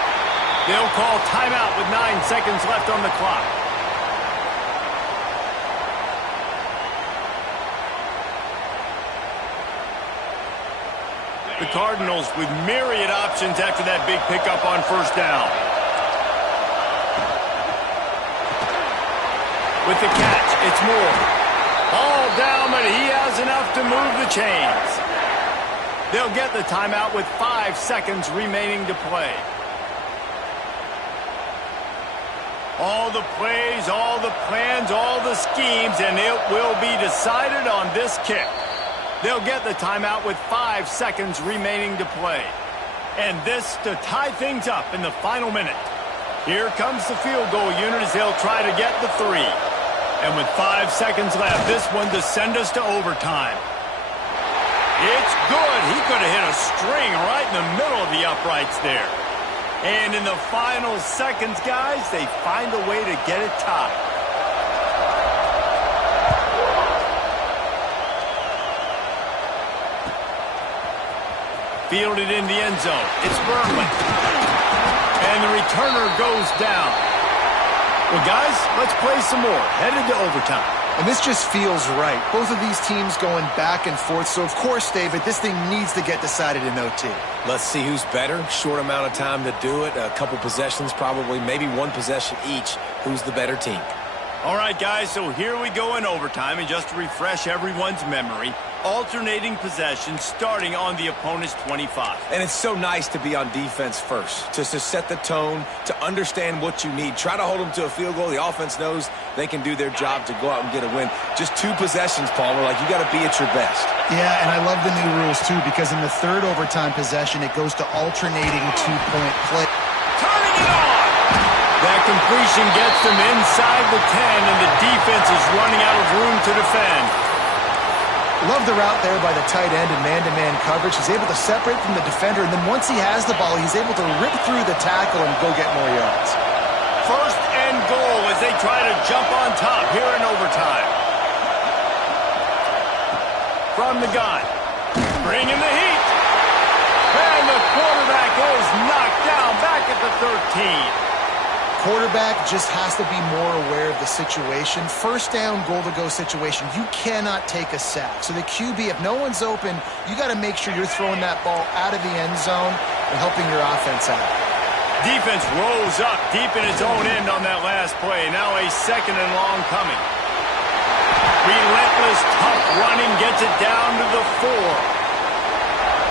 They'll call timeout with 9 seconds left on the clock. The Cardinals with myriad options after that big pickup on first down. With the catch, it's Moore. All down, but he has enough to move the chains. They'll get the timeout with 5 seconds remaining to play. All the plays, all the plans, all the schemes, and it will be decided on this kick. They'll get the timeout with 5 seconds remaining to play. And this to tie things up in the final minute. Here comes the field goal unit as they'll try to get the 3. And with 5 seconds left, this one to send us to overtime. It's good. He could have hit a string right in the middle of the uprights there. And in the final seconds, guys, they find a way to get it tied. Fielded in the end zone. It's Burnley. And the returner goes down. Well, guys, let's play some more. Headed to overtime. And this just feels right. Both of these teams going back and forth. So, of course, David, this thing needs to get decided in OT. Let's see who's better. Short amount of time to do it. A couple possessions probably. Maybe one possession each. Who's the better team? All right, guys, so here we go in overtime. And just to refresh everyone's memory, alternating possessions starting on the opponent's 25. And it's so nice to be on defense first, just to set the tone, to understand what you need. Try to hold them to a field goal. The offense knows they can do their job to go out and get a win. Just 2 possessions, Palmer. Like, you got to be at your best. Yeah, and I love the new rules, too, because in the third overtime possession, it goes to alternating 2-point play. Turning it on! That completion gets them inside the 10, and the defense is running out of room to defend. Love the route there by the tight end in man-to-man coverage. He's able to separate from the defender, and then once he has the ball, he's able to rip through the tackle and go get more yards. First and goal as they try to jump on top here in overtime. From the gun. Bringing the heat. And the quarterback is knocked down back at the 13. Quarterback just has to be more aware of the situation. First down, goal-to-go situation. You cannot take a sack. So the QB, if no one's open, you got to make sure you're throwing that ball out of the end zone and helping your offense out. Defense rose up deep in its own end on that last play. Now a second and long coming. Relentless, tough running gets it down to the 4.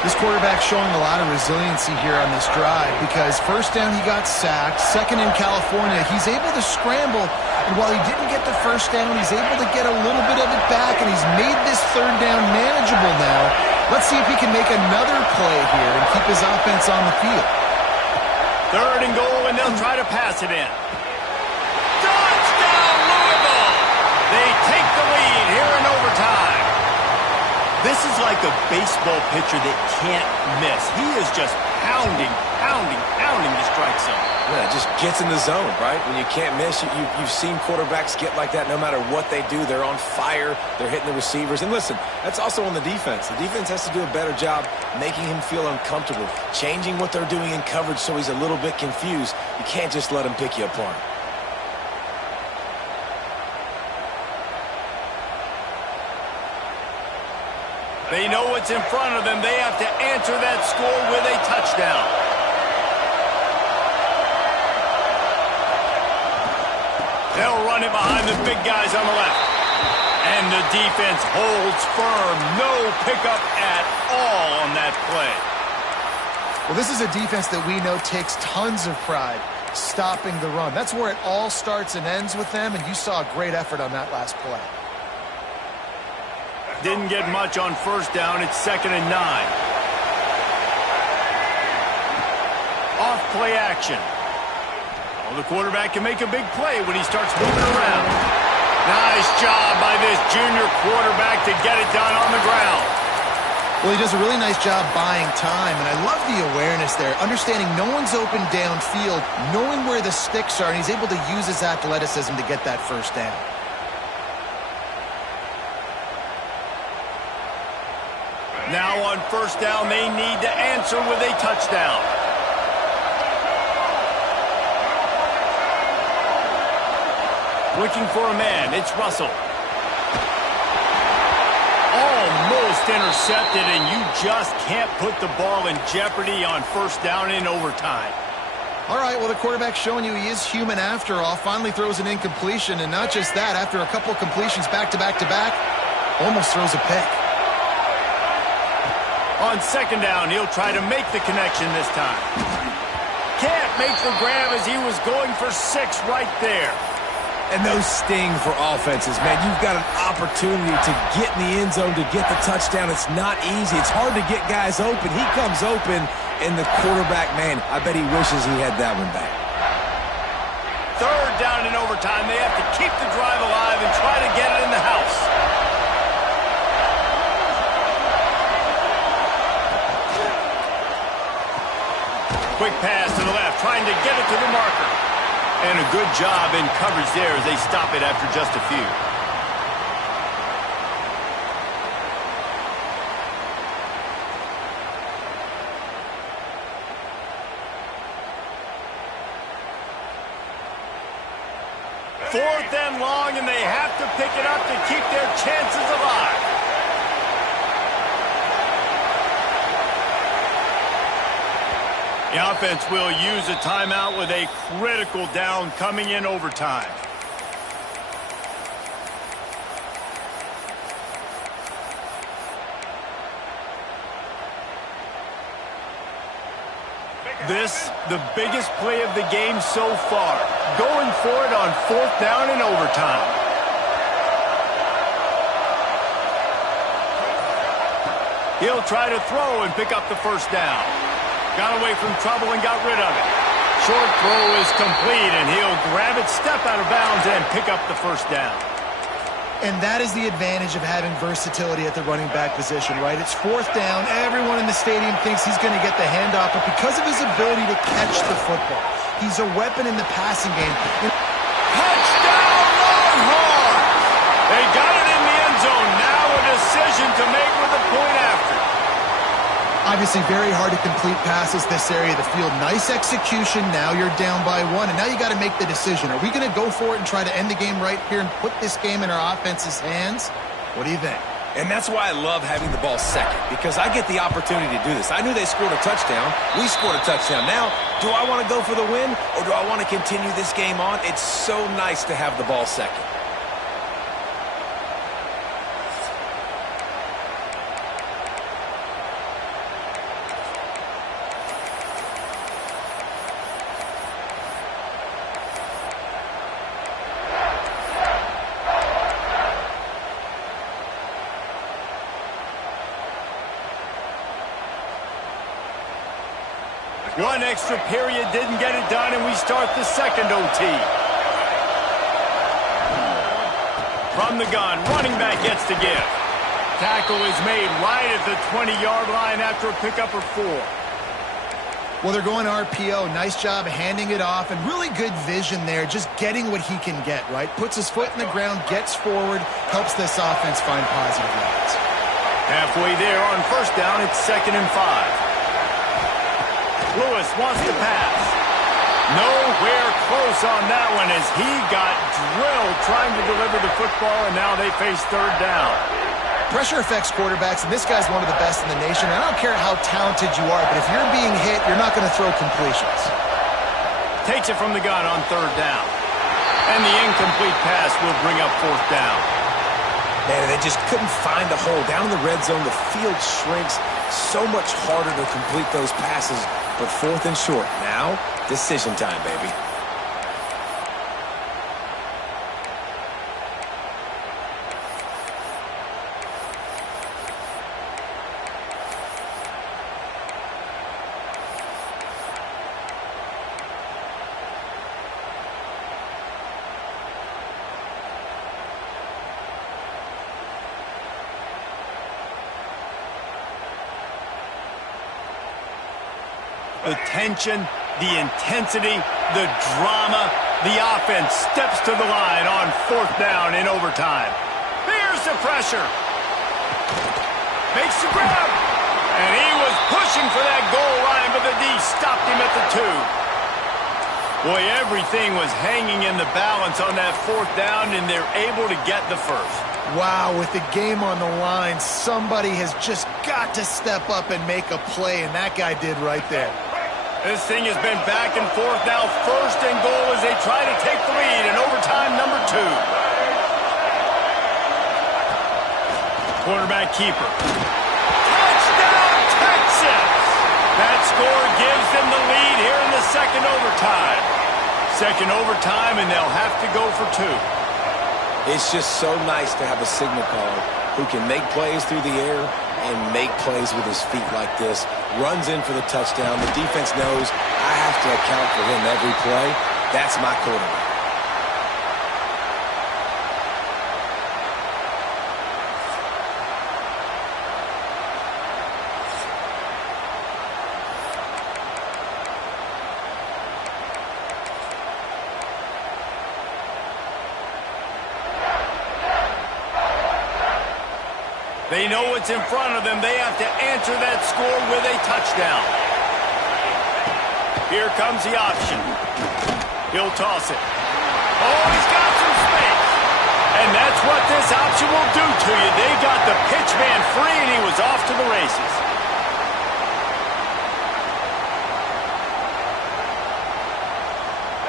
This quarterback showing a lot of resiliency here on this drive because first down he got sacked, second in California, he's able to scramble, and while he didn't get the first down, he's able to get a little bit of it back, and he's made this third down manageable now. Let's see if he can make another play here and keep his offense on the field. Third and goal, and they'll try to pass it in. Touchdown, Louisville! They take the lead here in overtime. This is like a baseball pitcher that can't miss. He is just pounding the strike zone. Yeah, it just gets in the zone, right? When you can't miss, you've seen quarterbacks get like that no matter what they do. They're on fire. They're hitting the receivers. And listen, that's also on the defense. The defense has to do a better job making him feel uncomfortable, changing what they're doing in coverage so he's a little bit confused. You can't just let him pick you apart. They know what's in front of them. They have to answer that score with a touchdown. They'll run it behind the big guys on the left. And the defense holds firm. No pickup at all on that play. Well, this is a defense that we know takes tons of pride stopping the run. That's where it all starts and ends with them, and you saw a great effort on that last play. Didn't get much on first down. It's 2nd and 9. Off play action. Well, the quarterback can make a big play when he starts moving around. Nice job by this junior quarterback to get it done on the ground. Well, he does a really nice job buying time, and I love the awareness there, understanding no one's open downfield, knowing where the sticks are, and he's able to use his athleticism to get that first down. Now on first down, they need to answer with a touchdown. Looking for a man, it's Russell. Almost intercepted, and you just can't put the ball in jeopardy on first down in overtime. All right, well, the quarterback's showing you he is human after all. Finally throws an incompletion, and not just that, after a couple completions back-to-back-to-back, almost throws a pick. On second down, he'll try to make the connection this time. Can't make the grab as he was going for 6 right there. And those sting for offenses, man. You've got an opportunity to get in the end zone, to get the touchdown. It's not easy. It's hard to get guys open. He comes open, and the quarterback, man, I bet he wishes he had that one back. Third down in overtime. They have to keep the drive alive and try to get it in the house. Quick pass to the left, trying to get it to the marker. And a good job in coverage there as they stop it after just a few. Fourth and long, and they have to pick it up to keep their chances alive. The offense will use a timeout with a critical down coming in overtime. This, the biggest play of the game so far. Going for it on fourth down in overtime. He'll try to throw and pick up the first down. Got away from trouble and got rid of it. Short throw is complete, and he'll grab it, step out of bounds, and pick up the first down. And that is the advantage of having versatility at the running back position, right? It's fourth down. Everyone in the stadium thinks he's going to get the handoff, but because of his ability to catch the football, he's a weapon in the passing game. Touchdown, Longhorns! They got it in the end zone. Now a decision to make with the point after. Obviously very hard to complete passes this area of the field. Nice execution. Now you're down by 1, and now you got to make the decision. Are we going to go for it and try to end the game right here and put this game in our offense's hands? What do you think? And that's why I love having the ball second, because I get the opportunity to do this. I knew they scored a touchdown. We scored a touchdown. Now, do I want to go for the win, or do I want to continue this game on? It's so nice to have the ball second. One extra period didn't get it done, and we start the second OT. From the gun, running back gets to give. Tackle is made right at the 20-yard line after a pickup of 4. Well, they're going RPO. Nice job handing it off, and really good vision there, just getting what he can get, right? Puts his foot in the ground, gets forward, helps this offense find positive yards. Halfway there on first down, it's 2nd and 5. Lewis wants to pass. Nowhere close on that one as he got drilled trying to deliver the football, and now they face third down. Pressure affects quarterbacks, and this guy's one of the best in the nation. I don't care how talented you are, but if you're being hit, you're not going to throw completions. Takes it from the gun on third down. And the incomplete pass will bring up fourth down. Man, they just couldn't find a hole. Down in the red zone, the field shrinks. So much harder to complete those passes. But 4th and short. Now, decision time, baby. The tension, the intensity, the drama. The offense steps to the line on 4th down in overtime. Here's the pressure. Makes the grab. And he was pushing for that goal line, but the D stopped him at the 2. Boy, everything was hanging in the balance on that 4th down, and they're able to get the first. Wow, with the game on the line, somebody has just got to step up and make a play, and that guy did right there. This thing has been back and forth now. 1st and goal as they try to take the lead in overtime number 2. Quarterback keeper. Touchdown, Texas! That score gives them the lead here in the 2nd overtime. 2nd overtime, and they'll have to go for 2. It's just so nice to have a signal caller who can make plays through the air and make plays with his feet like this. Runs in for the touchdown. The defense knows I have to account for him every play. That's my quarterback. They know what's in front of them. They have to answer that score with a touchdown. Here comes the option. He'll toss it. Oh, he's got some space. And that's what this option will do to you. They got the pitch man free, and he was off to the races.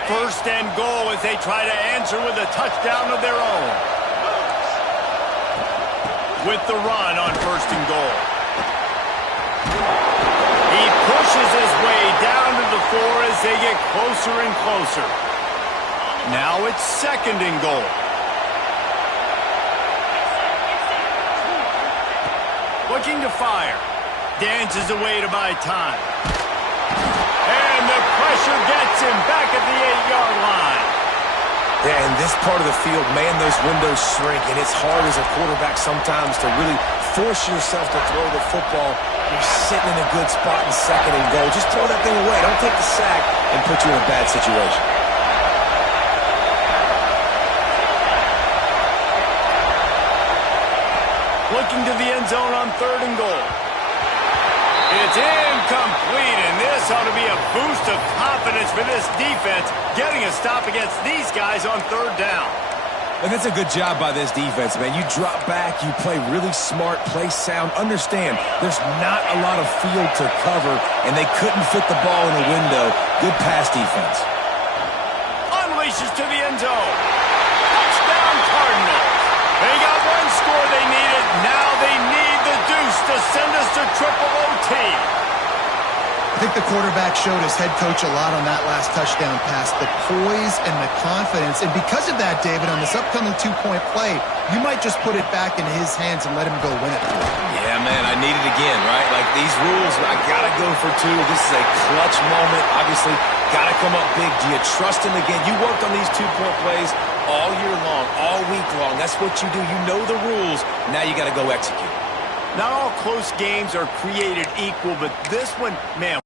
First and goal as they try to answer with a touchdown of their own. With the run on 1st and goal. He pushes his way down to the 4 as they get closer and closer. Now it's 2nd and goal. Looking to fire. Dances away to buy time. And the pressure gets him back at the 8-yard line. Yeah, in this part of the field, man, those windows shrink, and it's hard as a quarterback sometimes to really force yourself to throw the football. You're sitting in a good spot in 2nd and goal. Just throw that thing away. Don't take the sack and put you in a bad situation. Looking to the end zone on 3rd and goal. It's incomplete, and this ought to be a boost of confidence for this defense, getting a stop against these guys on 3rd down. And that's a good job by this defense, man. You drop back, you play really smart, play sound. Understand, there's not a lot of field to cover, and they couldn't fit the ball in the window. Good pass defense. Unleashes to the end zone. Touchdown, Cardinals. They got one score they needed. Now they need the deuce to send us to triple OT. I think the quarterback showed his head coach a lot on that last touchdown pass, the poise and the confidence. And because of that, David, on this upcoming 2-point play, you might just put it back into his hands and let him go win it. Yeah, man, I need it again, right? Like these rules, I got to go for 2. This is a clutch moment. Obviously, got to come up big. Do you trust him again? You worked on these 2-point plays all year long, all week long. That's what you do. You know the rules. Now you got to go execute. Not all close games are created equal, but this one, man,